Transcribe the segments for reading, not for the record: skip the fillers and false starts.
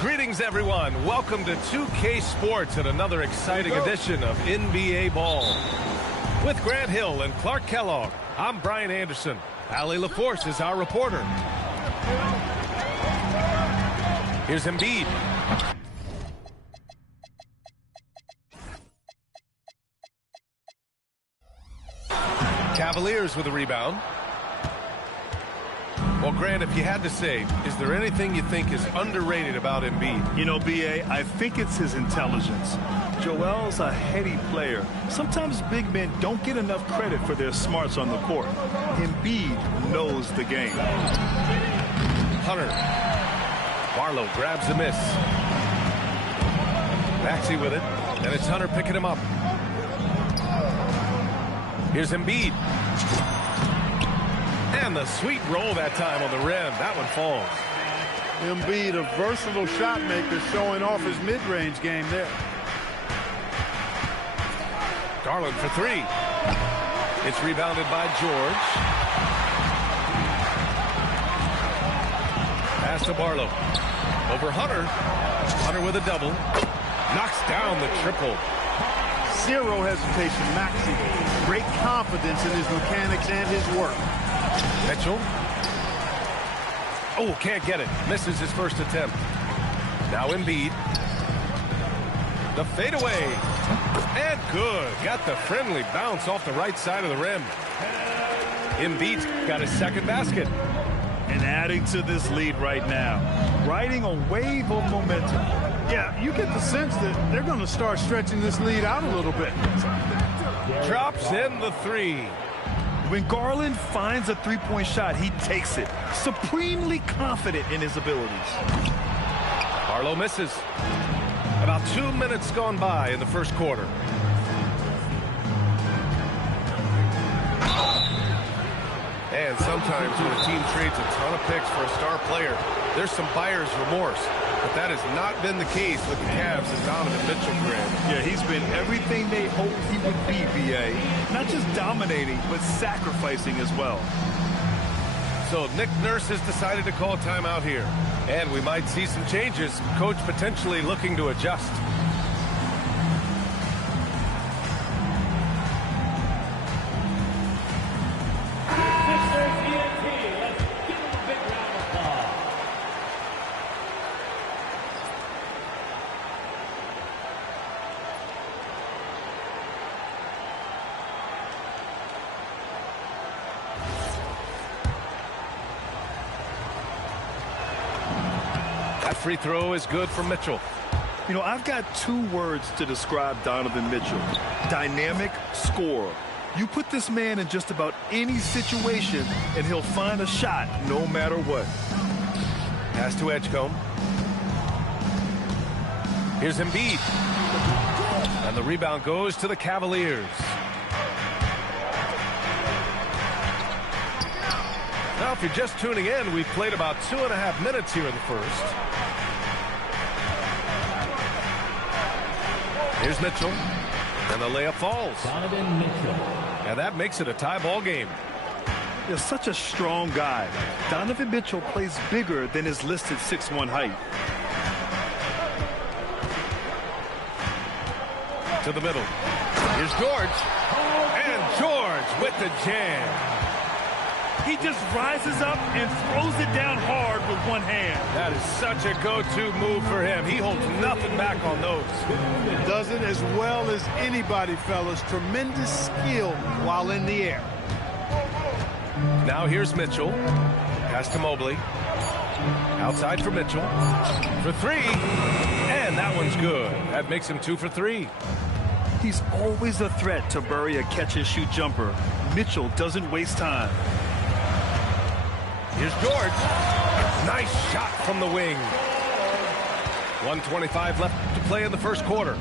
Greetings, everyone. Welcome to 2K Sports and another exciting edition of NBA Ball. With Grant Hill and Clark Kellogg, I'm Brian Anderson. Allie LaForce is our reporter. Here's Embiid. Cavaliers with a rebound. Well, Grant, if you had to say, is there anything you think is underrated about Embiid? You know, B.A., I think it's his intelligence. Joel's a heady player. Sometimes big men don't get enough credit for their smarts on the court. Embiid knows the game. Hunter. Barlow grabs the miss. Maxey with it, and it's Hunter picking him up. Here's Embiid. And the sweet roll that time on the rim. That one falls. Embiid, a versatile shot maker, showing off his mid-range game there. Garland for three. It's rebounded by George. Pass to Barlow. Over Hunter. Hunter with a double. Knocks down the triple. Zero hesitation, Maxey. Great confidence in his mechanics and his work. Mitchell. Oh, can't get it. Misses his first attempt. Now Embiid. The fadeaway. And good. Got the friendly bounce off the right side of the rim. Embiid's got his second basket. And adding to this lead right now. Riding a wave of momentum. Yeah, you get the sense that they're going to start stretching this lead out a little bit. Drops in the three. When Garland finds a three-point shot, he takes it, supremely confident in his abilities. Barlow misses. About 2 minutes gone by in the first quarter. And sometimes when a team trades a ton of picks for a star player, there's some buyer's remorse. But that has not been the case with the Cavs and Donovan Mitchell, Grant. Yeah, he's been everything they hoped he would be, B.A. Not just dominating, but sacrificing as well. So Nick Nurse has decided to call timeout here. And we might see some changes. Coach potentially looking to adjust. Free throw is good for Mitchell. You know, I've got two words to describe Donovan Mitchell. Dynamic scorer. You put this man in just about any situation, and he'll find a shot no matter what. Pass to Edgecombe. Here's Embiid. And the rebound goes to the Cavaliers. Now, if you're just tuning in, we've played about 2.5 minutes here in the first. Here's Mitchell, and the layup falls. Donovan Mitchell. And that makes it a tie ball game. is such a strong guy. Donovan Mitchell plays bigger than his listed 6'1" height. To the middle. Here's George. And George with the jam. He just rises up and throws it down hard with one hand. That is such a go-to move for him. He holds nothing back on those. Does it as well as anybody, fellas. Tremendous skill while in the air. Now here's Mitchell. Pass to Mobley. Outside for Mitchell. For three. And that one's good. That makes him 2 for 3. He's always a threat to bury a catch-and-shoot jumper. Mitchell doesn't waste time. Here's George. Nice shot from the wing. 1:25 left to play in the first quarter.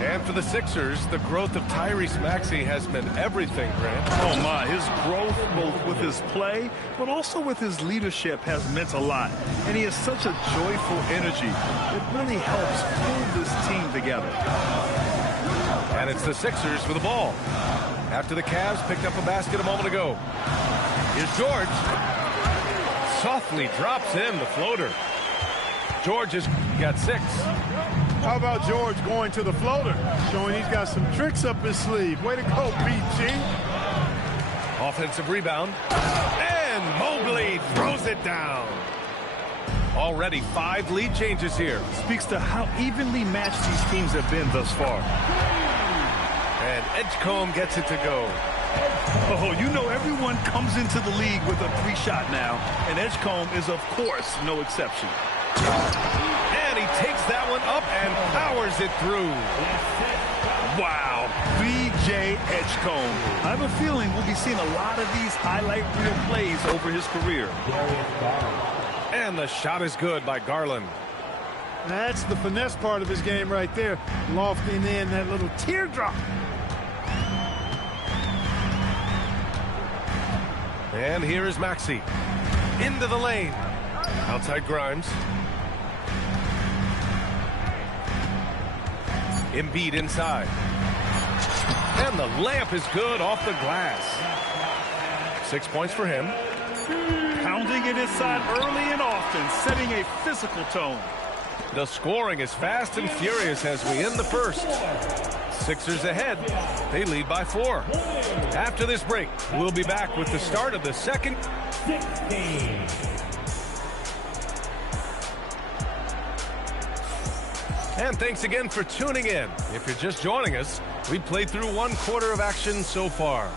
And for the Sixers, the growth of Tyrese Maxey has meant everything, Grant. Oh, my. His growth, both with his play, but also with his leadership, has meant a lot. And he has such a joyful energy. It really helps pull this team together. And it's the Sixers with the ball. After the Cavs picked up a basket a moment ago. Here's George. Softly drops in the floater. George has got 6. How about George going to the floater? Showing he's got some tricks up his sleeve. Way to go, PG. Offensive rebound. And Mobley throws it down. Already 5 lead changes here. Speaks to how evenly matched these teams have been thus far. And Edgecombe gets it to go. Oh, you know everyone comes into the league with a 3-shot now, and Edgecombe is, of course, no exception. And he takes that one up and powers it through. Wow, B.J. Edgecombe. I have a feeling we'll be seeing a lot of these highlight reel plays over his career. And the shot is good by Garland. That's the finesse part of his game right there. Lofting in that little teardrop. And here is Maxey. Into the lane. Outside Grimes. Embiid inside. And the layup is good off the glass. 6 points for him. Pounding it inside early and often, setting a physical tone. The scoring is fast and furious as we end the first. Sixers ahead. They lead by 4. After this break, we'll be back with the start of the second. And thanks again for tuning in. If you're just joining us, we've played through 1 quarter of action so far.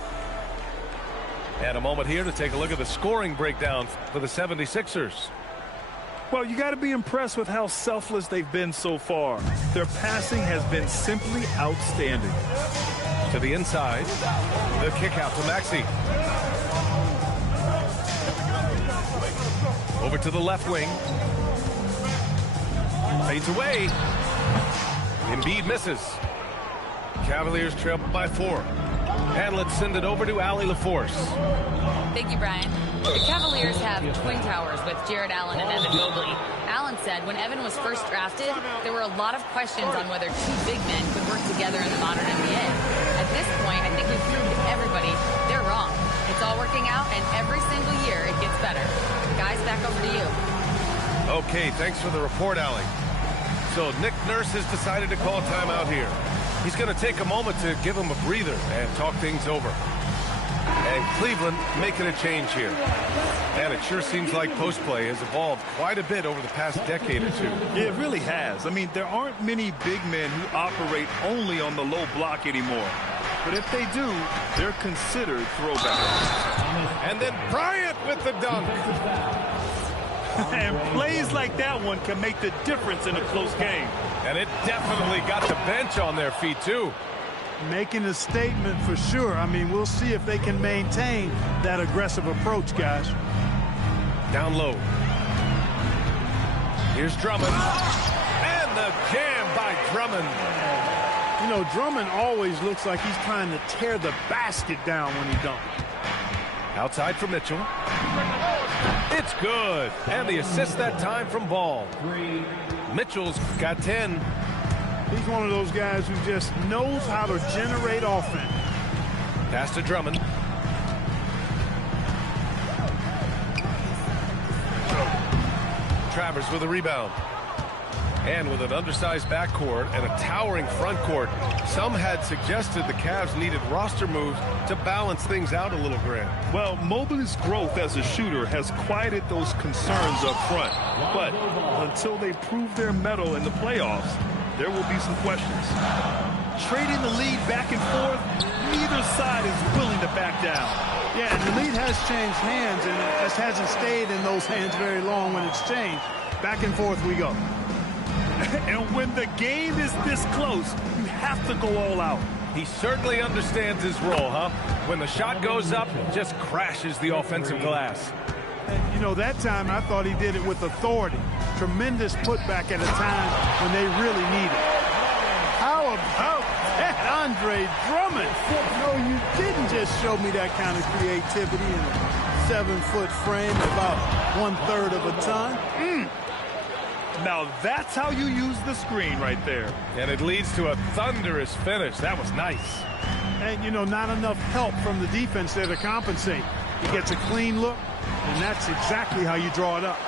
And a moment here to take a look at the scoring breakdown for the 76ers. Well, you got to be impressed with how selfless they've been so far. Their passing has been simply outstanding. To the inside, the kick out to Maxey. Over to the left wing. Fades away. Embiid misses. Cavaliers trail by 4. And let's send it over to Allie LaForce. Thank you, Brian. The Cavaliers have twin towers with Jared Allen and Evan Mobley. Allen said when Evan was first drafted, there were a lot of questions on whether 2 big men could work together in the modern NBA. At this point, I think we've proved to everybody they're wrong. It's all working out, and every single year it gets better. Guys, back over to you. Okay, thanks for the report, Allie. So Nick Nurse has decided to call a timeout here. He's going to take a moment to give him a breather and talk things over. And Cleveland making a change here. And it sure seems like post play has evolved quite a bit over the past decade or 2. Yeah, it really has. I mean, there aren't many big men who operate only on the low block anymore. But if they do, they're considered throwbacks. And then Bryant with the dunk. And plays like that one can make the difference in a close game. And it definitely got the bench on their feet, too. Making a statement for sure. I mean, we'll see if they can maintain that aggressive approach, guys. Down low. Here's Drummond. And the jam by Drummond. You know, Drummond always looks like he's trying to tear the basket down when he dunks. Outside for Mitchell. It's good. And the assist that time from Ball. Mitchell's got 10. He's one of those guys who just knows how to generate offense. Pass to Drummond. Travers with a rebound. And with an undersized backcourt and a towering front court, some had suggested the Cavs needed roster moves to balance things out a little, Grant. Well, Mobley's growth as a shooter has quieted those concerns up front. But until they prove their mettle in the playoffs, there will be some questions. Trading the lead back and forth, neither side is willing to back down. Yeah, and the lead has changed hands, and it just hasn't stayed in those hands very long when it's changed. Back and forth we go. And when the game is this close, you have to go all out. He certainly understands his role, huh? When the shot goes up, just crashes the offensive glass. And, you know, that time I thought he did it with authority. Tremendous putback at a time when they really need it. How about that, Andre Drummond? No, you didn't just show me that kind of creativity in a 7-foot frame, about 1/3 of a ton. Now that's how you use the screen right there. And it leads to a thunderous finish. That was nice. And, you know, not enough help from the defense there to compensate. He gets a clean look, and that's exactly how you draw it up.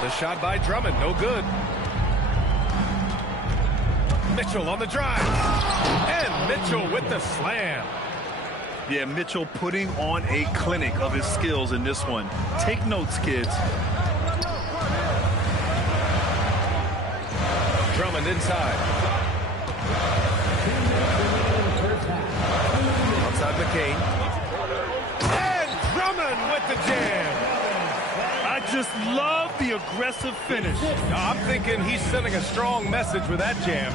The shot by Drummond, no good. Mitchell on the drive. And Mitchell with the slam. Yeah, Mitchell putting on a clinic of his skills in this one. Take notes, kids. Drummond inside. Outside McCain. And Drummond with the jam. I just love the aggressive finish. I'm thinking he's sending a strong message with that jam.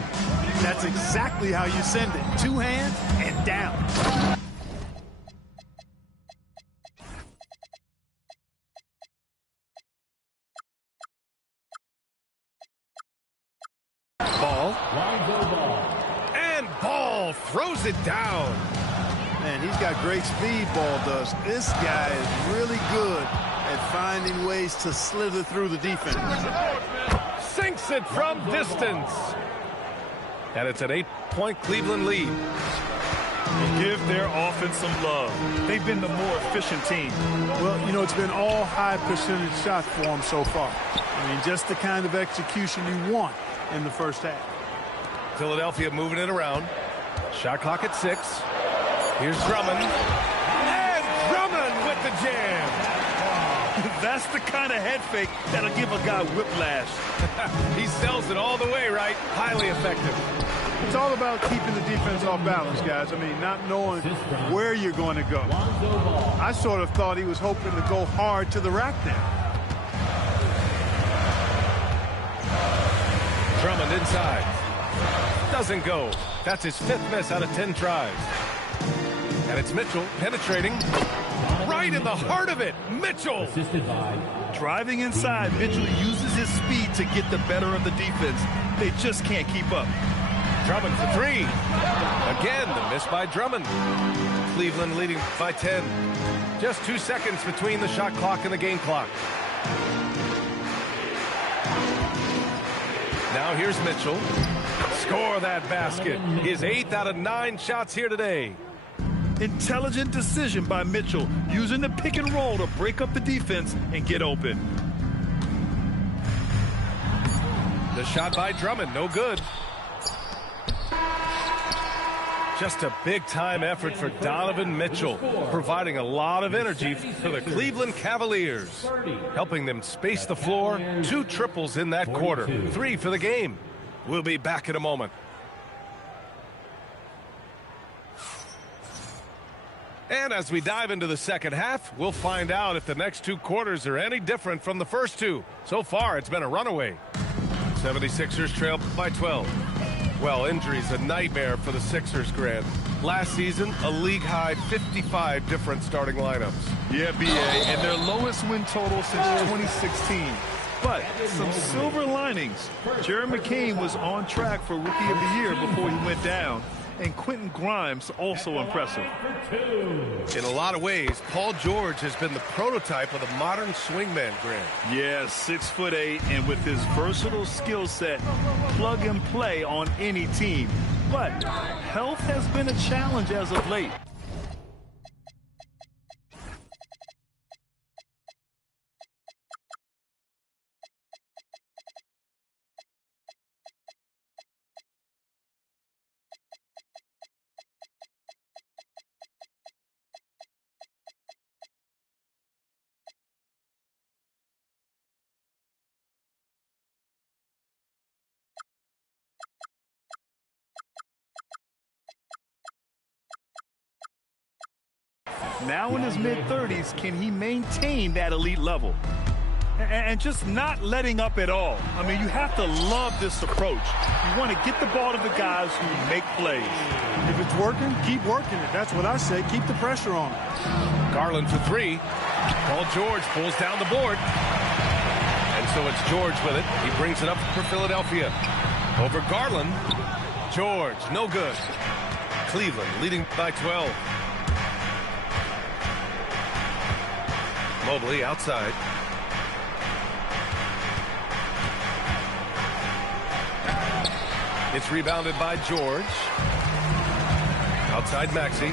That's exactly how you send it. 2 hands and down. Ball. And Ball throws it down. Man, he's got great speed, Ball does. This guy is really good at finding ways to slither through the defense. Sinks it from distance. And it's an 8-point Cleveland lead. Give their offense some love. They've been the more efficient team. Well, you know, it's been all high percentage shots for him so far. I mean, just the kind of execution you want in the first half. Philadelphia moving it around. Shot clock at 6. Here's Drummond. And Drummond with the jam. That's the kind of head fake that'll give a guy whiplash. He sells it all the way, right? Highly effective. It's all about keeping the defense off balance, guys. I mean, not knowing where you're going to go. I sort of thought he was hoping to go hard to the rack there. Drummond inside. Doesn't go. That's his 5th miss out of 10 tries. And it's Mitchell penetrating right in the heart of it. Mitchell. Driving inside, Mitchell uses his speed to get the better of the defense. They just can't keep up. Drummond for 3. Again, the miss by Drummond. Cleveland leading by 10. Just 2 seconds between the shot clock and the game clock. Now here's Mitchell. Score that basket. His 8th out of 9 shots here today. Intelligent decision by Mitchell, using the pick and roll to break up the defense and get open. The shot by Drummond, no good. Just a big-time effort for Donovan Mitchell, providing a lot of energy for the Cleveland Cavaliers, helping them space the floor. 2 triples in that quarter, 3 for the game. We'll be back in a moment. And as we dive into the second half, we'll find out if the next 2 quarters are any different from the first 2. So far, it's been a runaway. 76ers trail by 12. Well, injuries a nightmare for the Sixers, Grant. Last season, a league-high 55 different starting lineups. Yeah, B.A., and their lowest win total since 2016. But some silver linings. Jared McCain was on track for Rookie of the Year before he went down. And Quentin Grimes also impressive. In a lot of ways, Paul George has been the prototype of the modern swingman, Grant. Yeah, 6'8", and with his versatile skill set, plug and play on any team. But health has been a challenge as of late. Now in his mid-30s, can he maintain that elite level? And just not letting up at all. I mean, you have to love this approach. You want to get the ball to the guys who make plays. If it's working, keep working it. That's what I say. Keep the pressure on. Garland for three. Paul George pulls down the board. And so it's George with it. He brings it up for Philadelphia. Over Garland. George, no good. Cleveland leading by 12. Mobley outside. It's rebounded by George. Outside Maxey.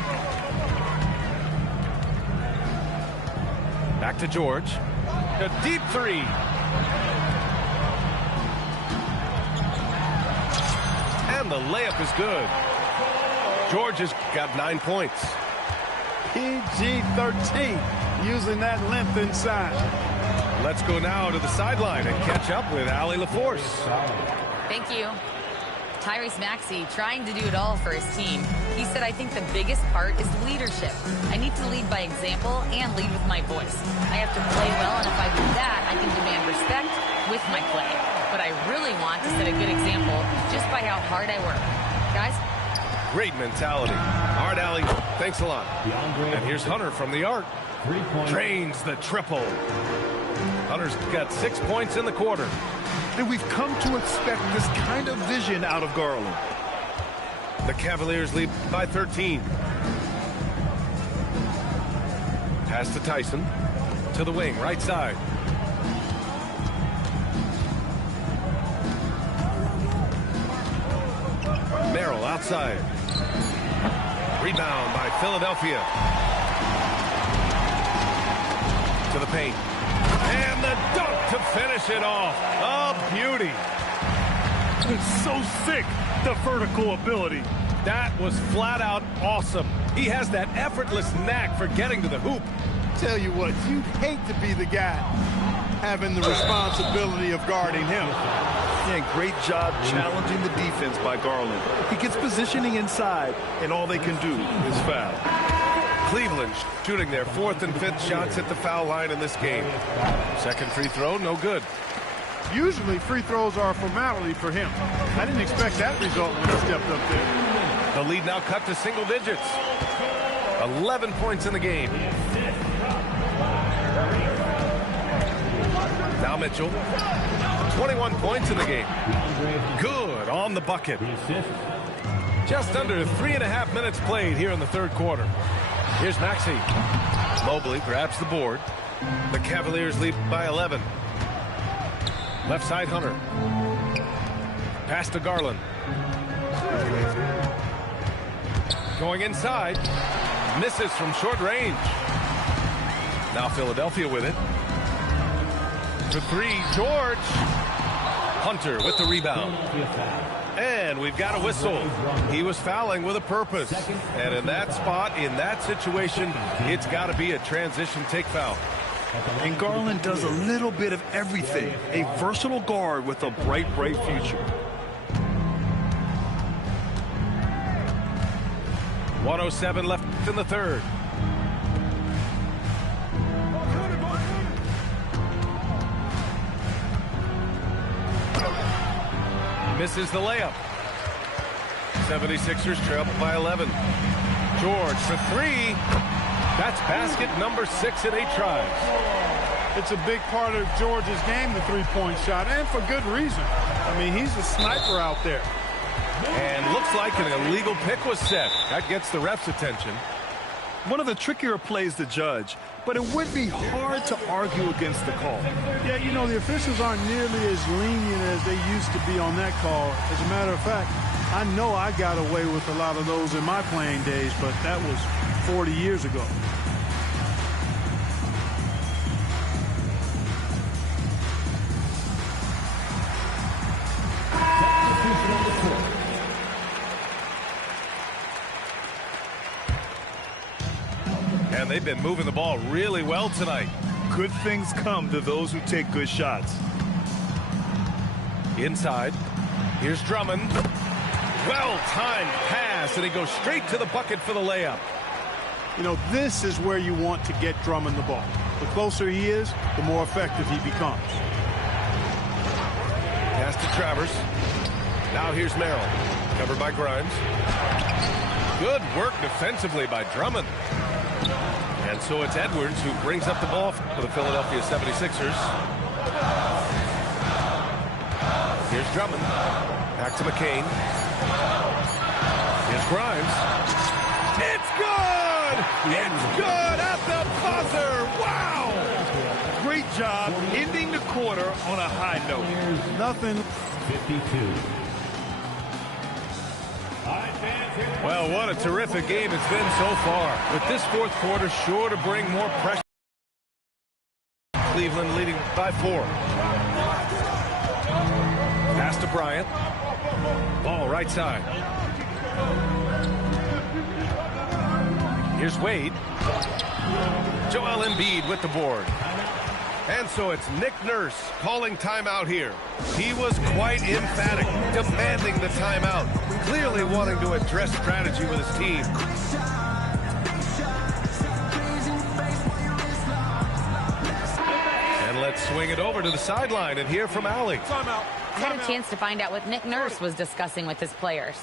Back to George. A deep three. And the layup is good. George has got 9 points. PG-13, using that length inside. Let's go now to the sideline and catch up with Allie LaForce. Thank you. Tyrese Maxey trying to do it all for his team. He said, I think the biggest part is leadership. I need to lead by example and lead with my voice. I have to play well, and if I do that, I can demand respect with my play. But I really want to set a good example just by how hard I work. Guys? Great mentality. All right, Allie, thanks a lot. And here's Hunter from the arc. Drains the triple. Hunter's got 6 points in the quarter. And we've come to expect this kind of vision out of Garland. The Cavaliers lead by 13. Pass to Tyson. To the wing, right side. Merrill outside. Rebound by Philadelphia. To the paint. And the dunk to finish it off. A beauty. It's so sick, the vertical ability. That was flat out awesome. He has that effortless knack for getting to the hoop. Tell you what, you'd hate to be the guy having the responsibility of guarding him. Yeah, great job challenging the defense by Garland. He gets positioning inside, and all they can do is foul. Cleveland shooting their 4th and 5th shots at the foul line in this game. Second free throw, no good. Usually free throws are a formality for him. I didn't expect that result when he stepped up there. The lead now cut to single digits. 11 points in the game. Now Mitchell. 21 points in the game. Good on the bucket. Just under 3.5 minutes played here in the third quarter. Here's Maxey. Mobley grabs the board. The Cavaliers lead by 11. Left side Hunter. Pass to Garland. Going inside. Misses from short range. Now Philadelphia with it. For three, George. Hunter with the rebound. And we've got a whistle. He was fouling with a purpose. And in that spot, in that situation, it's got to be a transition take foul. And Garland does a little bit of everything. A versatile guard with a bright, bright future. 1:07 left in the third. Misses the layup. 76ers trail by 11. George for three. That's basket number 6 in 8 tries. It's a big part of George's game, the three-point shot, and for good reason. I mean, he's a sniper out there. And looks like an illegal pick was set. That gets the ref's attention. One of the trickier plays to judge, but it would be hard to argue against the call. Yeah, you know, the officials aren't nearly as lenient as they used to be on that call. As a matter of fact, I know I got away with a lot of those in my playing days, but that was 40 years ago. And they've been moving the ball really well tonight. Good things come to those who take good shots. Inside. Here's Drummond. Well-timed pass, and he goes straight to the bucket for the layup. You know, this is where you want to get Drummond the ball. The closer he is, the more effective he becomes. Pass to Travers. Now here's Merrill. Covered by Grimes. Good work defensively by Drummond. And so it's Edwards who brings up the ball for the Philadelphia 76ers. Here's Drummond. Back to McCain. Here's Grimes. It's good! It's good at the buzzer! Wow! Great job ending the quarter on a high note. Nothing. 52. Well, what a terrific game it's been so far. With this fourth quarter sure to bring more pressure. Cleveland leading by 4. Pass to Bryant. Ball right side. Here's Wade. Joel Embiid with the board. And so it's Nick Nurse calling timeout here. He was quite emphatic, demanding the timeout, clearly wanting to address strategy with his team. And let's swing it over to the sideline and hear from Allie. I had a chance to find out what Nick Nurse was discussing with his players.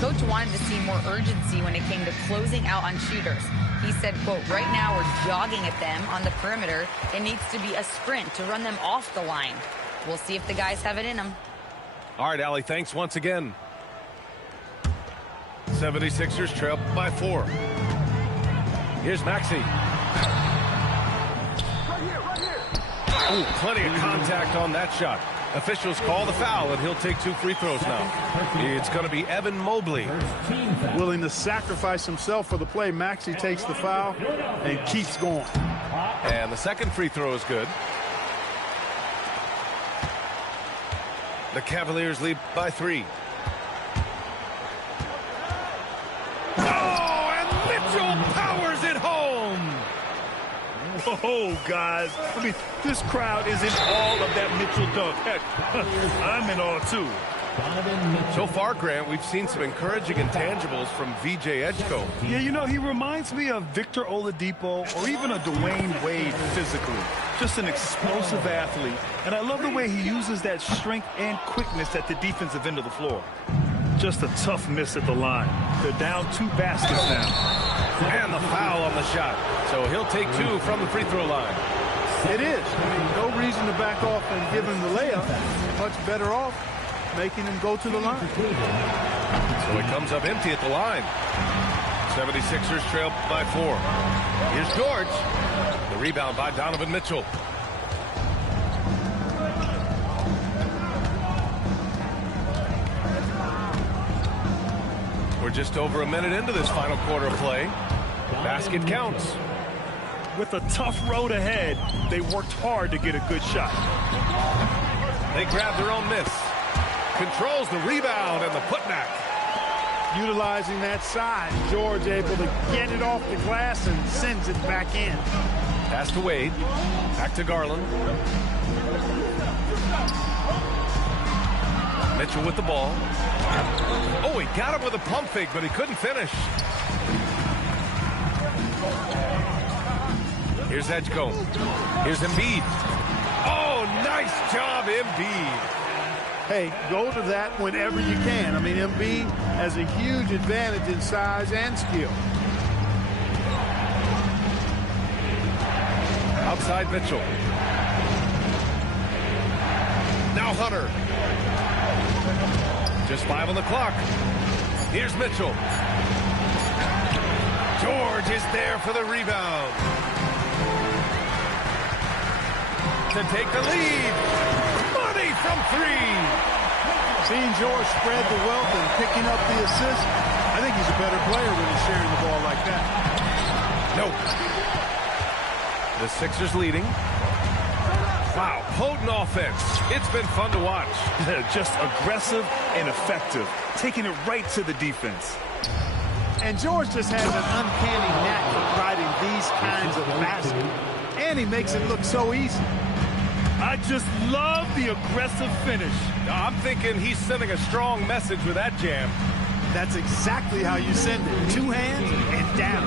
Coach wanted to see more urgency when it came to closing out on shooters. He said, quote, right now we're jogging at them on the perimeter. It needs to be a sprint to run them off the line. We'll see if the guys have it in them. All right, Allie, thanks once again. 76ers trail by 4. Here's Maxey. Ooh, plenty of contact on that shot. Officials call the foul, and he'll take 2 free throws now. It's going to be Evan Mobley. Willing to sacrifice himself for the play. Maxey takes the foul and keeps going. And the second free throw is good. The Cavaliers lead by 3. Oh, and Mitchell powers it home. Oh, guys. I mean, this crowd is in awe of that Mitchell dunk. Heck, I'm in awe, too. So far, Grant, we've seen some encouraging intangibles from VJ Edgecombe. Yeah, you know, he reminds me of Victor Oladipo or even a Dwayne Wade physically. Just an explosive athlete. And I love the way he uses that strength and quickness at the defensive end of the floor. Just a tough miss at the line. They're down 2 baskets now. And the foul on the shot. So he'll take 2 from the free throw line. It is. I mean, no reason to back off and give him the layup. Much better off making him go to the line. So it comes up empty at the line. 76ers trail by 4. Here's George. The rebound by Donovan Mitchell. We're just over a minute into this final quarter of play. Basket counts. With a tough road ahead, they worked hard to get a good shot. They grab their own miss. Controls the rebound and the putback. Utilizing that size, George able to get it off the glass and sends it back in. Pass to Wade. Back to Garland. Mitchell with the ball. Oh, he got him with a pump fake, but he couldn't finish. Here's Edgecombe. Here's Embiid. Oh, nice job, Embiid. Hey, go to that whenever you can. I mean, Embiid has a huge advantage in size and skill. Outside Mitchell. Now Hunter. Just 5 on the clock. Here's Mitchell. George is there for the rebound. To take the lead. Money from 3. Seeing George spread the wealth and picking up the assist, I think he's a better player when he's sharing the ball like that. Nope. The Sixers leading. Wow, potent offense. It's been fun to watch. Just aggressive and effective, taking it right to the defense. And George just has an uncanny knack for providing these kinds of baskets. And he makes it look so easy. I just love the aggressive finish. I'm thinking he's sending a strong message with that jam. That's exactly how you send it. 2 hands and down.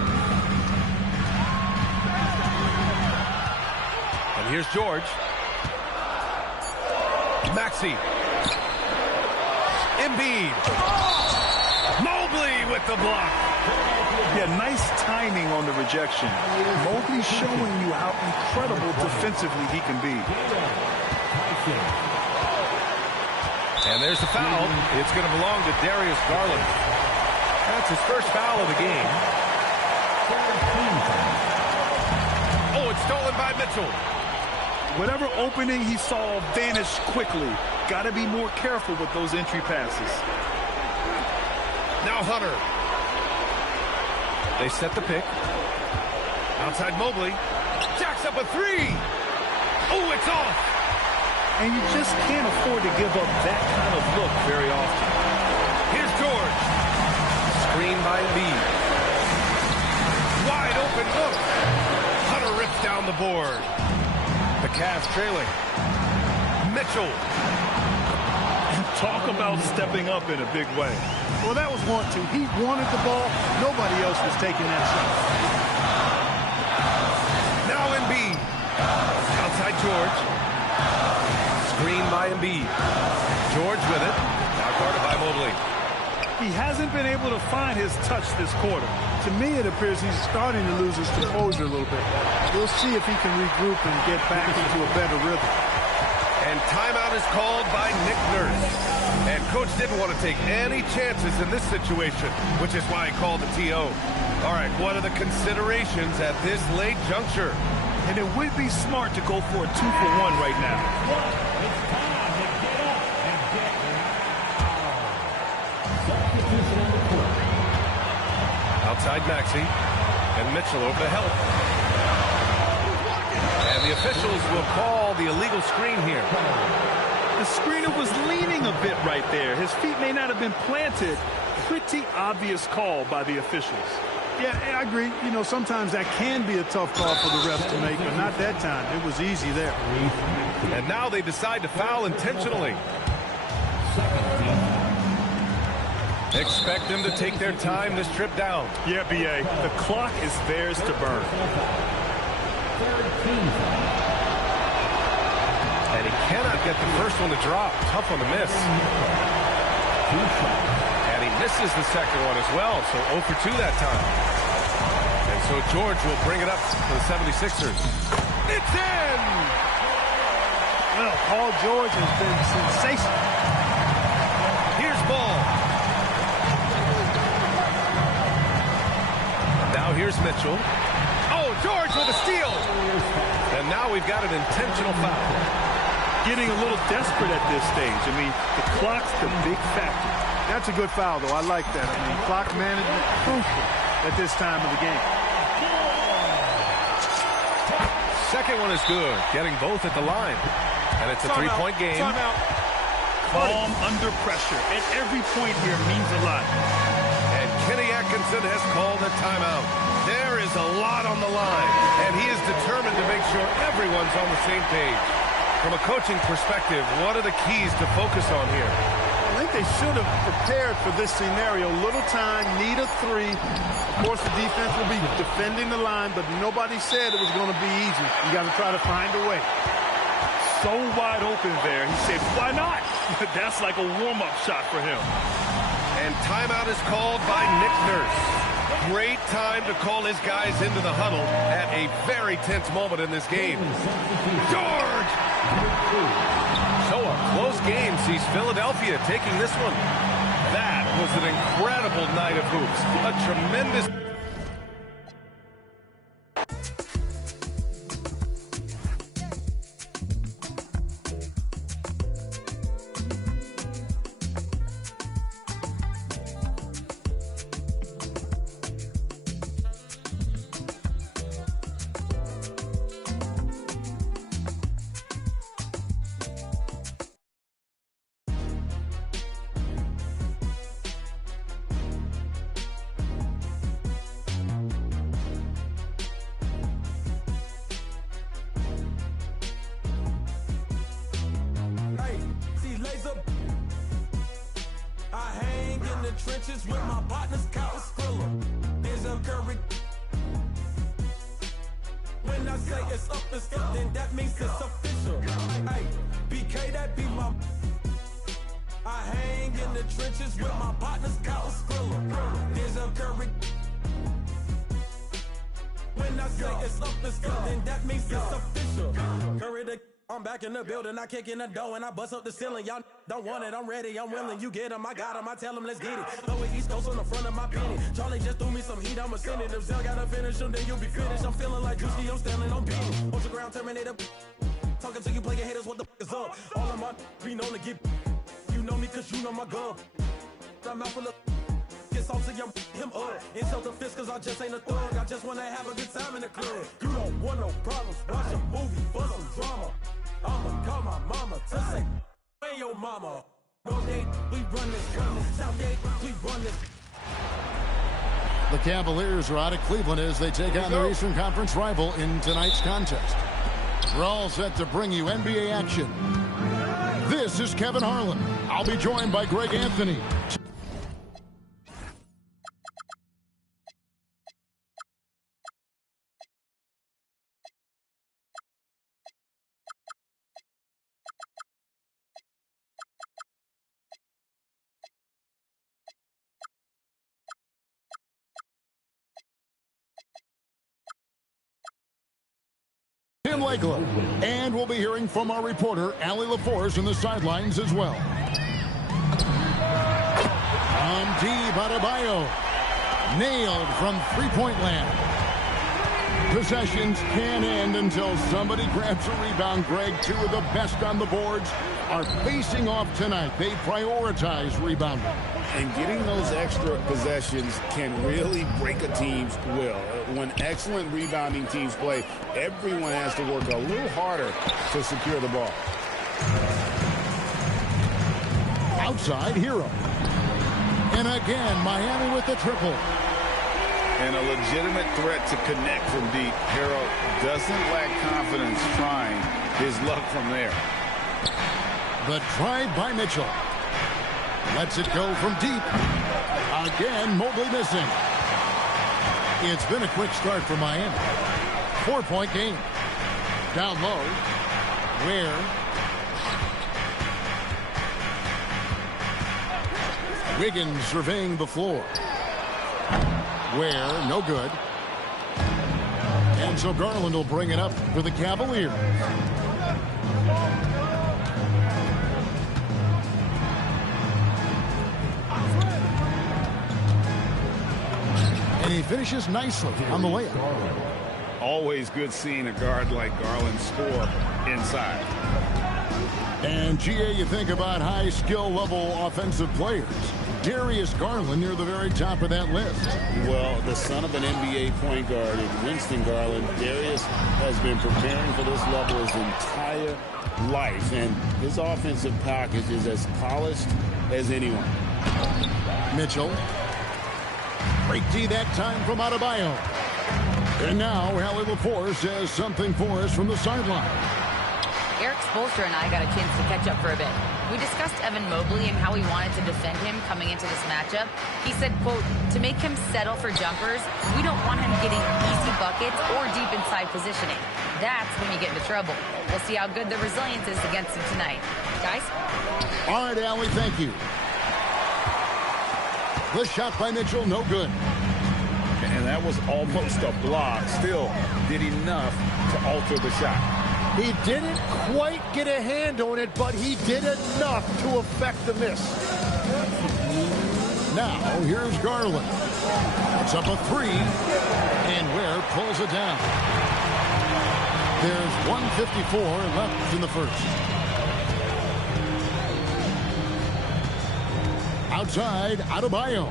Here's George. Maxey. Embiid. Mobley with the block. Yeah, nice timing on the rejection. Mobley showing you how incredible defensively he can be. And there's the foul. It's going to belong to Darius Garland. That's his first foul of the game. Oh, it's stolen by Mitchell. Whatever opening he saw vanished quickly. Got to be more careful with those entry passes. Now Hunter. They set the pick. Outside Mobley. Jacks up a three. Oh, it's off. And you just can't afford to give up that kind of look very often. Here's George. Screen by Embiid. Wide open look. Hunter rips down the board. The Cavs trailing. Mitchell. Talk about stepping up in a big way. Well, that was want to. He wanted the ball. Nobody else was taking that shot. Now Embiid. Outside George. Screen by Embiid. George with it. Now guarded by Mobley. He hasn't been able to find his touch this quarter. To me, it appears he's starting to lose his composure a little bit. We'll see if he can regroup and get back into a better rhythm. And timeout is called by Nick Nurse. And Coach didn't want to take any chances in this situation, which is why he called the TO. All right, what are the considerations at this late juncture? And it would be smart to go for a 2-for-1 right now. Outside Maxey. And Mitchell over the help. And the officials will call the illegal screen here. The screener was leaning a bit right there. His feet may not have been planted. Pretty obvious call by the officials. Yeah, I agree. You know, sometimes that can be a tough call for the refs to make, but not that time. It was easy there. And now they decide to foul intentionally. Expect them to take their time this trip down. Yeah, B.A. The clock is theirs to burn. And he cannot get the first one to drop. Tough on the miss. And he misses the second one as well, so 0 for 2 that time. And so George will bring it up for the 76ers. It's in! Well, Paul George has been sensational. Here's Ball. Now here's Mitchell. Oh, George with a steal! And now we've got an intentional foul. Getting a little desperate at this stage. I mean, the clock's the big factor. That's a good foul, though. I like that. I mean, clock management crucial at this time of the game. Second one is good, getting both at the line. And it's a three-point game. Calm under pressure, and every point here means a lot. And Kenny Atkinson has called a timeout. There is a lot on the line, and he is determined to make sure everyone's on the same page. From a coaching perspective, what are the keys to focus on here? I think they should have prepared for this scenario. Little time, need a three. Of course, the defense will be defending the line, but nobody said it was going to be easy. You got to try to find a way. So wide open there. He said, why not? That's like a warm-up shot for him. And timeout is called by Nick Nurse. Great time to call his guys into the huddle at a very tense moment in this game. George! So a close game sees Philadelphia taking this one. That was an incredible night of hoops. A tremendous... Trenches with my partners, Kyle Skrilla. There's a Curry. When I say it's up, then that means it's official. Hey, BK, that be my... I hang in the trenches with my partners, Kyle Skrilla. There's a Curry. When I say it's up, then that means it's official. Curry the... I'm back in the building, I kick in the door and I bust up the ceiling. Y'all don't want it, I'm ready, I'm willing. You get him, I got him, I tell him, let's get it. Throw it East Coast on the front of my penny. Charlie just threw me some heat, I'ma send it. If Zell gotta finish him, then you'll be finished. I'm feeling like Juicy, I'm standing on beat. Off the ground, Terminator. Talking to you, play your haters, what the f is up? All of my be known to get. You know me, cause you know my gun. I'm out full of. Get off to him up. Insult the fist, cause I just ain't a thug. I just wanna have a good time in the club. You don't want no problems, watch a movie for some drama. I'ma call my mama to say, hey, your mama. North Gate, we run this. South Gate, we run this. The Cavaliers are out of Cleveland as they take on their Eastern Conference rival in tonight's contest. We're all set to bring you NBA action. This is Kevin Harlan. I'll be joined by Greg Anthony. Tim Legler. And we'll be hearing from our reporter, Allie LaForce, in the sidelines as well. From deep, Adebayo. Nailed from three-point land. Possessions can't end until somebody grabs a rebound. Greg, two of the best on the boards are facing off tonight. They prioritize rebounding. And getting those extra possessions can really break a team's will. When excellent rebounding teams play, everyone has to work a little harder to secure the ball. Outside, Hero. And again, Miami with the triple. And a legitimate threat to connect from deep. Hero doesn't lack confidence trying his luck from there. The drive by Mitchell. Lets it go from deep. Again, Mobley missing. It's been a quick start for Miami. 4-point game. Down low. Ware. Wiggins surveying the floor. Ware, no good. And so Garland will bring it up for the Cavaliers. And he finishes nicely on the layup. Always good seeing a guard like Garland score inside. And, GA, you think about high skill level offensive players. Darius Garland near the very top of that list. Well, the son of an NBA point guard in Winston Garland, Darius has been preparing for this level his entire life, and his offensive package is as polished as anyone. Mitchell. Great D that time from Adebayo. And now, Allie LaForce has something for us from the sideline. Eric Spoelstra and I got a chance to catch up for a bit. We discussed Evan Mobley and how he wanted to defend him coming into this matchup. He said, quote, to make him settle for jumpers, we don't want him getting easy buckets or deep inside positioning. That's when you get into trouble. We'll see how good the resilience is against him tonight. Guys? All right, Allie, thank you. The shot by Mitchell, no good. And that was almost a block. Still did enough to alter the shot. He didn't quite get a hand on it, but he did enough to affect the miss. Now, here's Garland. It's up a three, and Ware pulls it down. There's 1:54 left in the first. Outside, Adebayo.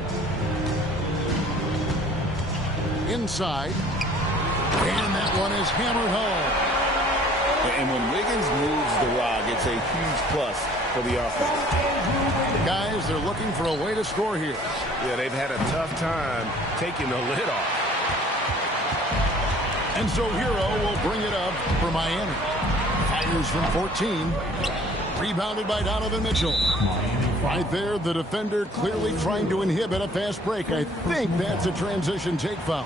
Inside, and that one is hammered home. And when Wiggins moves the rock, it's a huge plus for the offense. The guys, they're looking for a way to score here. Yeah, they've had a tough time taking the lid off. And so Hero will bring it up for Miami. Fires from 14. Rebounded by Donovan Mitchell. Right there, the defender clearly trying to inhibit a fast break. I think that's a transition take foul.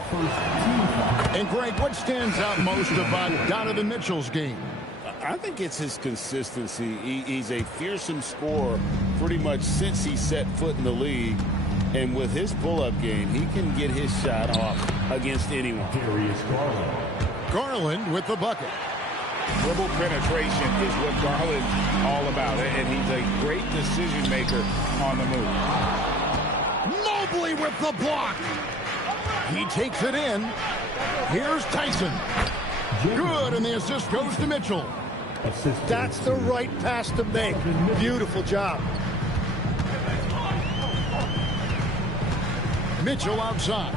And, Greg, what stands out most about Donovan Mitchell's game? I think it's his consistency. He's a fearsome scorer pretty much since he set foot in the league. And with his pull-up game, he can get his shot off against anyone. Garland with the bucket. Dribble penetration is what Garland's all about, and he's a great decision maker on the move. Mobley with the block. He takes it in. Here's Tyson. Good, and the assist goes to Mitchell. That's the right pass to make. Beautiful job. Mitchell outside.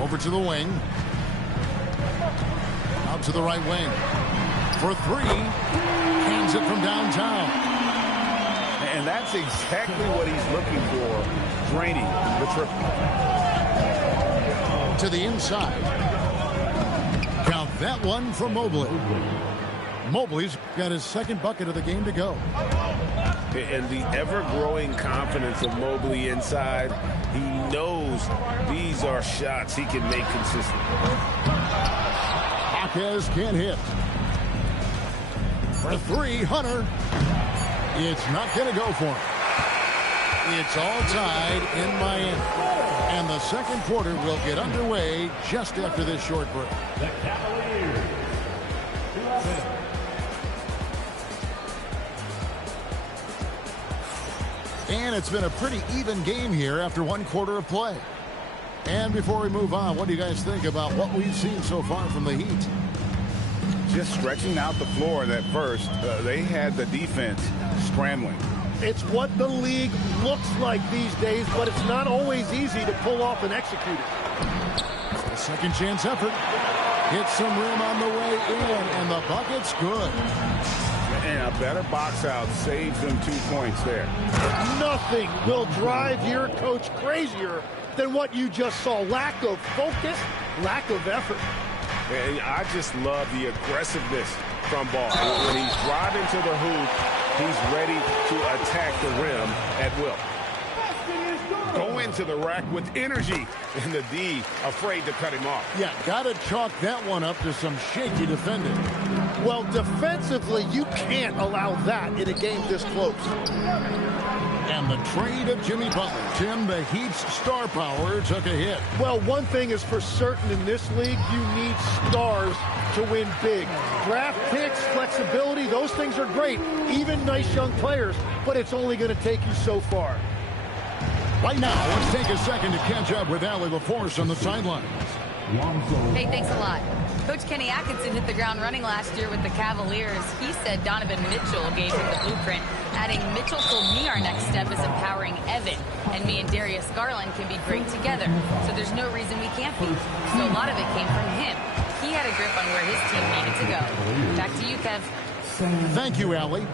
Over to the wing. Out to the right wing. For three. Hands it from downtown. And that's exactly what he's looking for, draining the triple. To the inside. Count that one for Mobley. Mobley's got his second bucket of the game to go. And the ever-growing confidence of Mobley inside, he knows these are shots he can make consistently. Jaquez can't hit. For three, Hunter. It's not going to go for him. It's all tied in Miami. And the second quarter will get underway just after this short break. And it's been a pretty even game here after one quarter of play. And before we move on, what do you guys think about what we've seen so far from the Heat? Just stretching out the floor that first. They had the defense scrambling. It's what the league looks like these days, but it's not always easy to pull off and execute it. A second chance effort. Hits some rim on the way in, and the bucket's good. And a better box out saves them 2 points there. Nothing will drive your coach crazier than what you just saw. Lack of focus, lack of effort. And I just love the aggressiveness from Ball. When he's driving to the hoop, he's ready to attack the rim at will. Go into the rack with energy, and the D afraid to cut him off. Yeah, got to chalk that one up to some shaky defending. Well, defensively, you can't allow that in a game this close. And the trade of Jimmy Butler. Tim, the Heat's star power took a hit. Well, one thing is for certain in this league, you need stars to win big. Draft picks, flexibility, those things are great. Even nice young players, but it's only going to take you so far. Right now, let's take a second to catch up with Allie LaForce on the sidelines. Hey, thanks a lot. Coach Kenny Atkinson hit the ground running last year with the Cavaliers. He said Donovan Mitchell gave him the blueprint, adding, "Mitchell told me our next step is empowering Evan, and me and Darius Garland can be great together. So there's no reason we can't be." So a lot of it came from him. He had a grip on where his team needed to go. Back to you, Kev. Thank you, Allie.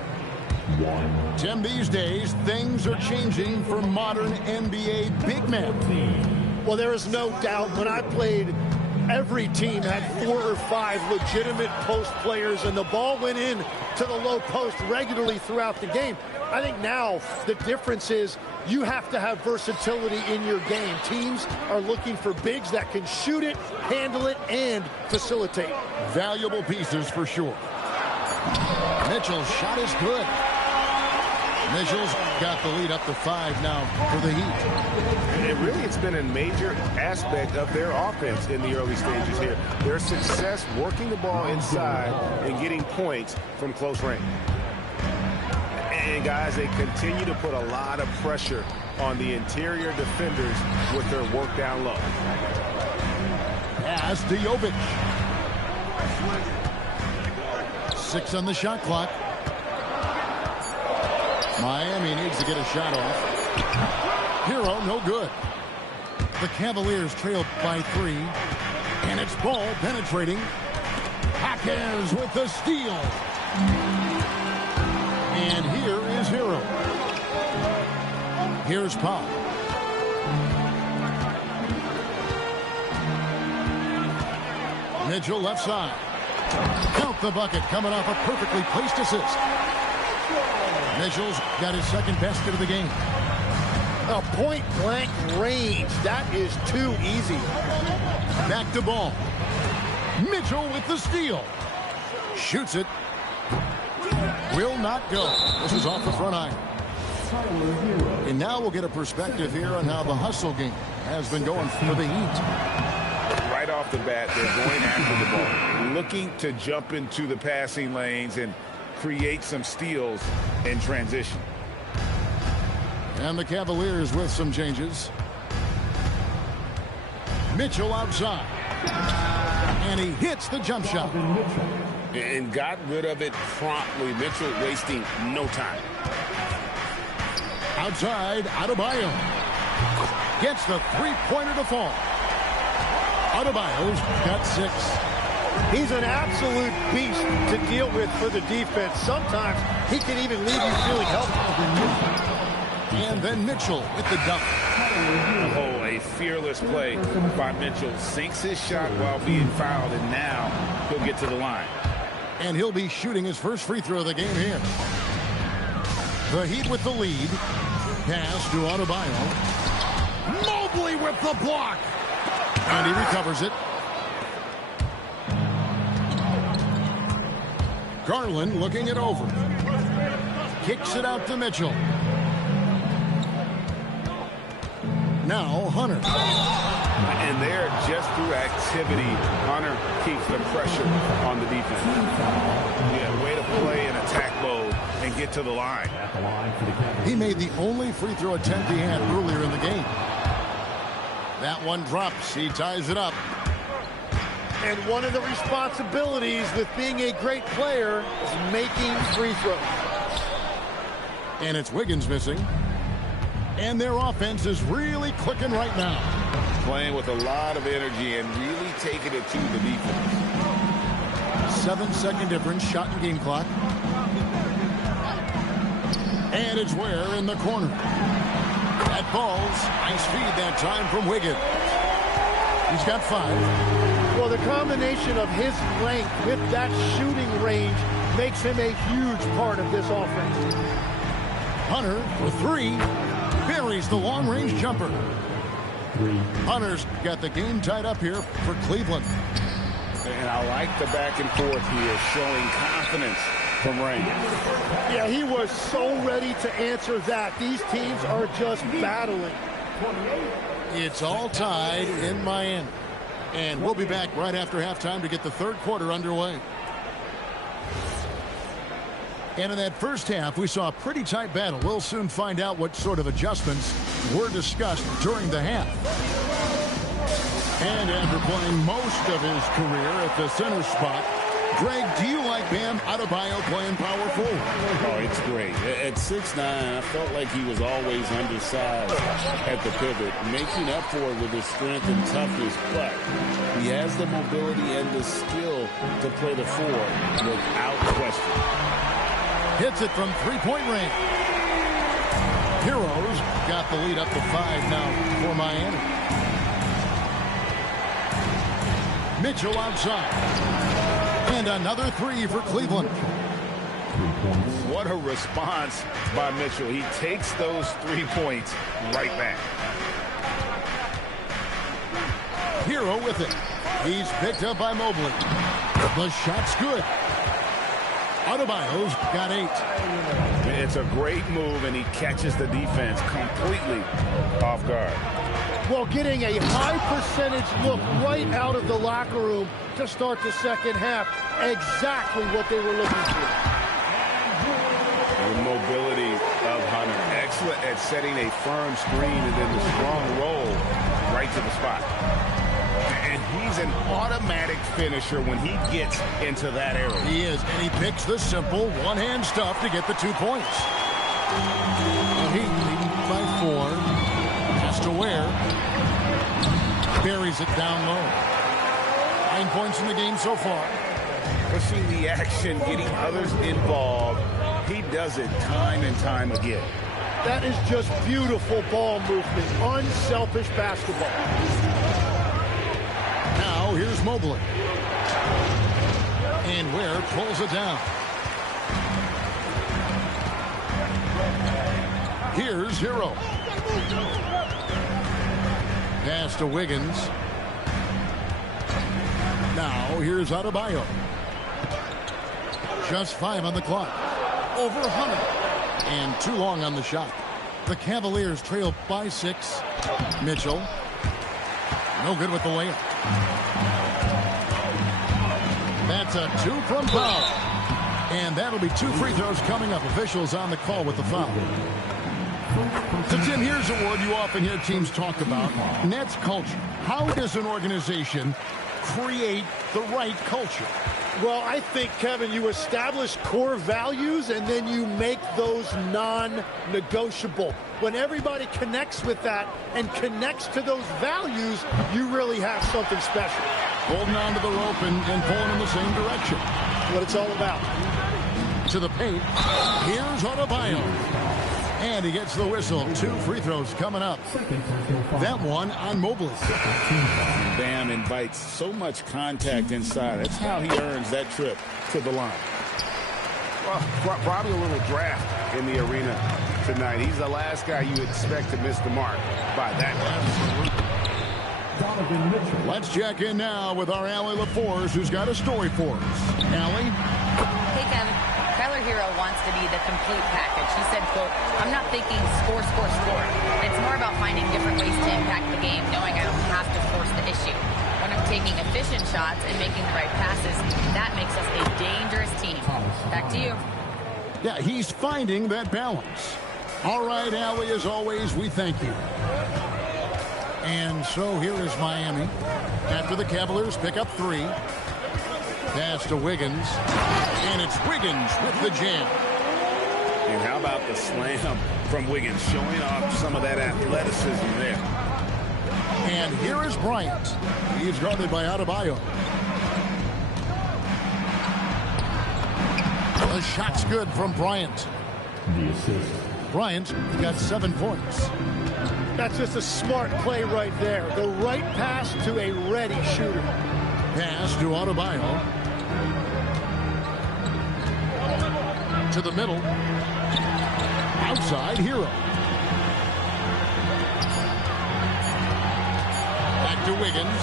Tim, these days, things are changing for modern NBA big men. Well, there is no doubt when I played, every team had 4 or 5 legitimate post players, and the ball went in to the low post regularly throughout the game. I think now the difference is you have to have versatility in your game. Teams are looking for bigs that can shoot it, handle it, and facilitate. Valuable pieces for sure. Mitchell's shot is good. Mitchell's got the lead up to 5 now for the Heat. And really, it's been a major aspect of their offense in the early stages here. Their success working the ball inside and getting points from close range. And, guys, they continue to put a lot of pressure on the interior defenders with their work down low. Pass to Jovic. 6 on the shot clock. Miami needs to get a shot off. Hero, no good. The Cavaliers trailed by 3. And it's Ball penetrating. Jaquez with the steal. And here is Hero. Here's Paul. Mitchell left side. Count the bucket coming off a perfectly placed assist. Mitchell's got his second basket of the game. A point-blank range. That is too easy. Back to ball. Mitchell with the steal. Shoots it. Will not go. This is off the front iron. And now we'll get a perspective here on how the hustle game has been going for the Heat. Right off the bat, they're going after the ball, looking to jump into the passing lanes and create some steals in transition. And the Cavaliers with some changes. Mitchell outside. And he hits the jump shot. And got rid of it promptly. Mitchell wasting no time. Outside, Adebayo. Gets the three-pointer to fall. Adebayo's got 6. He's an absolute beast to deal with for the defense. Sometimes he can even leave you feeling helpless. And then Mitchell with the dunk. Oh, a fearless play by Mitchell. Sinks his shot while being fouled, and now he'll get to the line. And he'll be shooting his first free throw of the game here. The Heat with the lead. Pass to Adebayo. Mobley with the block. And he recovers it. Garland looking it over. Kicks it out to Mitchell. Now Hunter. And there, just through activity, Hunter keeps the pressure on the defense. Yeah, way to play in attack mode and get to the line. He made the only free throw attempt he had earlier in the game. That one drops. He ties it up. And one of the responsibilities with being a great player is making free throws. And it's Wiggins missing. And their offense is really clicking right now. Playing with a lot of energy and really taking it to the defense. 7-second difference, shot and game clock. And it's Ware in the corner. That falls. Nice feed that time from Wiggins. He's got 5. Well, the combination of his length with that shooting range makes him a huge part of this offense. Hunter for 3. Buries the long-range jumper. Hunter's got the game tied up here for Cleveland. And I like the back and forth here, showing confidence from Rain. Yeah, he was so ready to answer that. These teams are just battling. It's all tied in Miami. And we'll be back right after halftime to get the third quarter underway. And in that first half, we saw a pretty tight battle. We'll soon find out what sort of adjustments were discussed during the half. And after playing most of his career at the center spot, Greg, do you like Bam Adebayo playing power forward? Oh, it's great. At 6'9", I felt like he was always undersized at the pivot, making up for it with his strength and toughness, but he has the mobility and the skill to play the 4 without question. Hits it from three-point range. Heroes got the lead up to 5 now for Miami. Mitchell outside. And another 3 for Cleveland. What a response by Mitchell. He takes those 3 points right back. Hero with it. He's picked up by Mobley. The shot's good. Adebayo's got 8. It's a great move, and he catches the defense completely off guard. Well, getting a high percentage look right out of the locker room to start the second half. Exactly what they were looking for. The mobility of Hunter. Excellent at setting a firm screen and then the strong roll right to the spot. And he's an automatic finisher when he gets into that area. He is, and he picks the simple one-hand stuff to get the 2 points. The Heat leading by 4. Has to Ware. Buries it down low. 9 points in the game so far. Pushing the action, getting others involved. He does it time and time again. That is just beautiful ball movement. Unselfish basketball. Now here's Mobley. And Ware pulls it down. Here's Hero. Pass to Wiggins. Now here's Adebayo. Just 5 on the clock. Over Hunter. And too long on the shot. The Cavaliers trail by 6. Mitchell. No good with the layup. That's a 2 from Powell. And that'll be 2 free throws coming up. Officials on the call with the foul. So, Tim, here's a word you often hear teams talk about. And that's culture. How does an organization create the right culture? Well, I think, Kevin, you establish core values and then you make those non-negotiable. When everybody connects with that and connects to those values, you really have something special. Holding on to the rope and pulling in the same direction. What it's all about. To the paint. Here's Adebayo. And he gets the whistle. 2 free throws coming up. That one on Mobley. Bam invites so much contact inside. That's how he earns that trip to the line. Well, probably a little draft in the arena tonight. He's the last guy you expect to miss the mark by that much. Let's check in now with our Allie LaForce, who's got a story for us. Allie? Hey, Kevin. Tyler Hero wants to be the complete package. He said, quote, "I'm not thinking score, score, score. It's more about finding different ways to impact the game, knowing I don't have to force the issue. When I'm taking efficient shots and making the right passes, that makes us a dangerous team." Back to you. Yeah, he's finding that balance. All right, Allie, as always, we thank you. And so here is Miami. After the Cavaliers pick up 3. Pass to Wiggins. And it's Wiggins with the jam. And how about the slam from Wiggins, showing off some of that athleticism there. And here is Bryant. He's guarded by Adebayo. The shot's good from Bryant. The assist. Bryant got 7 points. That's just a smart play right there. The right pass to a ready shooter. Pass to Adebayo. To the middle. Outside, Hero. Back to Wiggins.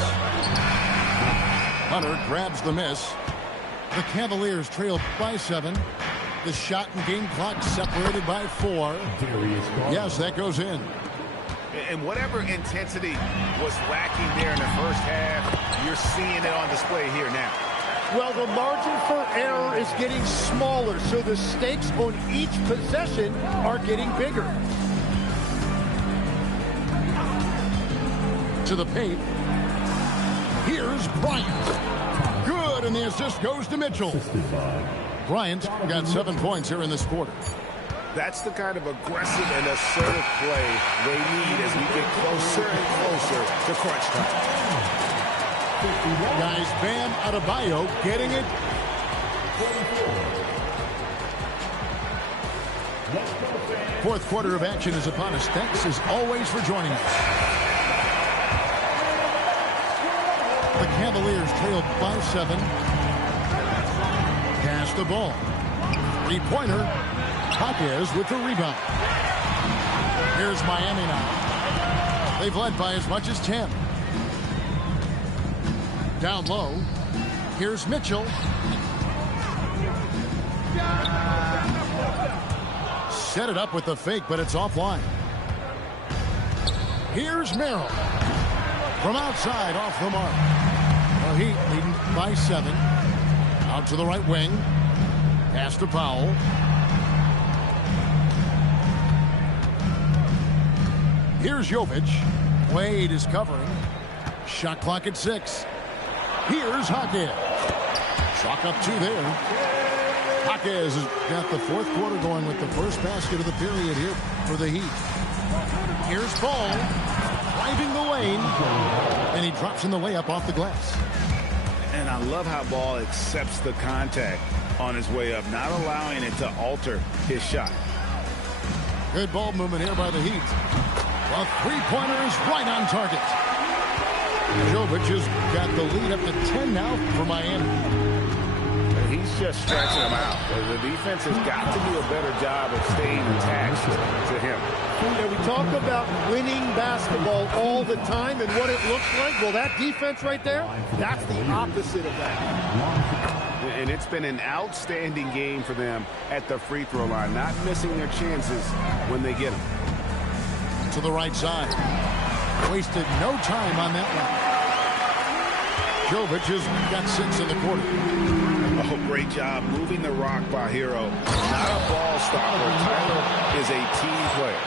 Hunter grabs the miss. The Cavaliers trail by 7. The shot and game clock separated by 4. Yes, that goes in. And whatever intensity was lacking there in the first half, you're seeing it on display here now. Well, the margin for error is getting smaller, so the stakes on each possession are getting bigger. To the paint. Here's Bryant. Good, and the assist goes to Mitchell. Bryant got 7 points here in this quarter. That's the kind of aggressive and assertive play they need as we get closer and closer to crunch time. Guys, Bam Adebayo getting it. Fourth quarter of action is upon us. Thanks as always for joining us. The Cavaliers trail by 7. Pass the ball. 3-pointer. Hawkins with the rebound. Here's Miami now. They've led by as much as 10. Down low. Here's Mitchell. Set it up with the fake, but it's offline. Here's Merrill. From outside, off the mark. The Heat leading by 7. Out to the right wing. Pass to Powell. Here's Jovic. Wade is covering. Shot clock at 6. Here's Hawkins. Chalk up 2 there. Hawkins has got the fourth quarter going with the first basket of the period here for the Heat. Here's Paul. Driving the lane. And he drops in the layup off the glass. And I love how Ball accepts the contact on his way up, not allowing it to alter his shot. Good ball movement here by the Heat. A 3-pointer is right on target. Jovic has got the lead up to 10 now for Miami. He's he's just stretching them out. The defense has got to do a better job of staying attached to him. Yeah, we talk about winning basketball all the time and what it looks like. Well, that defense right there, that's the opposite of that. And it's been an outstanding game for them at the free throw line, not missing their chances when they get them. To the right side. Wasted no time on that one. Jovic has got 6 in the quarter. Oh, great job moving the rock by Hero. Not a ball stopper. Tyler is a team player.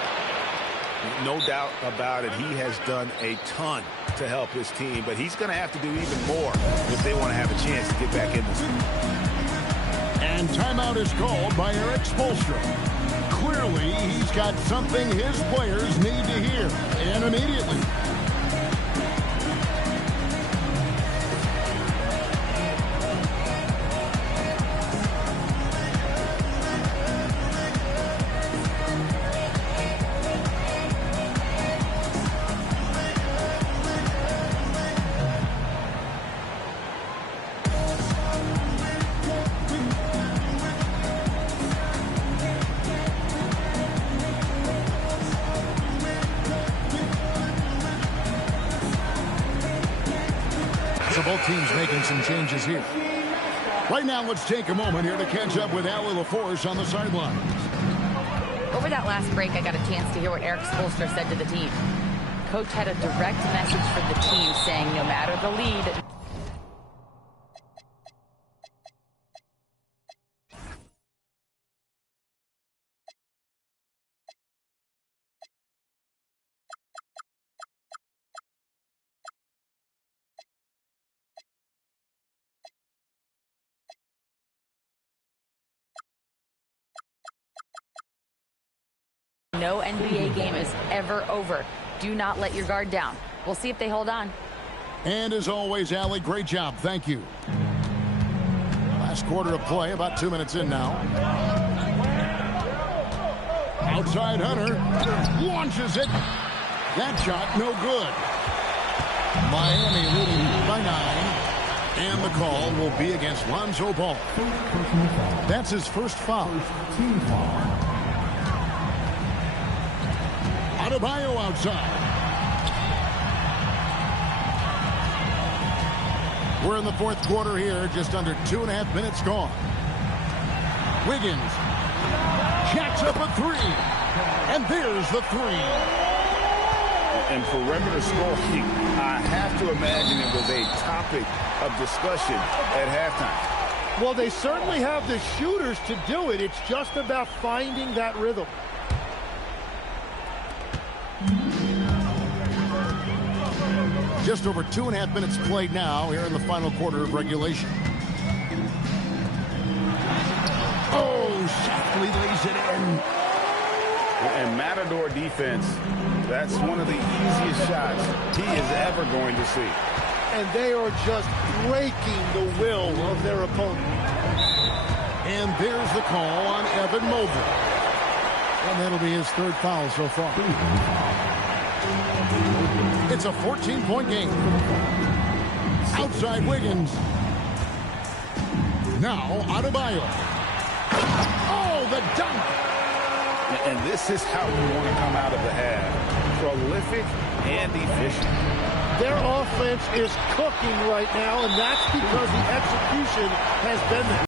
No doubt about it. He has done a ton to help his team, but he's going to have to do even more if they want to have a chance to get back in this game. And timeout is called by Erik Spoelstra. Clearly, he's got something his players need to hear, and immediately. Both teams making some changes here. Right now, let's take a moment here to catch up with Allie LaForce on the sidelines. Over that last break, I got a chance to hear what Erik Spoelstra said to the team. Coach had a direct message for the team saying no matter the lead, no NBA game is ever over. Do not let your guard down. We'll see if they hold on. And as always, Allie, great job. Thank you. Last quarter of play, about 2 minutes in now. Outside Hunter launches it. That shot, no good. Miami leading by 9. And the call will be against Lonzo Ball. That's his first foul. Adebayo outside. We're in the fourth quarter here, just under 2.5 minutes gone. Wiggins jacks up a 3, and there's the 3. And perimeter scoring, I have to imagine it was a topic of discussion at halftime. Well, they certainly have the shooters to do it. It's just about finding that rhythm. Just over 2.5 minutes played now here in the final quarter of regulation. Oh, softly lays it in. And Matador defense, that's one of the easiest shots he is ever going to see. And they are just breaking the will of their opponent. And there's the call on Evan Mobley. And that'll be his third foul so far. It's a 14-point game. Outside Wiggins. Now Adebayo. Oh, the dunk. And this is how we want to come out of the half. Prolific and efficient. Their offense is cooking right now, and that's because the execution has been there.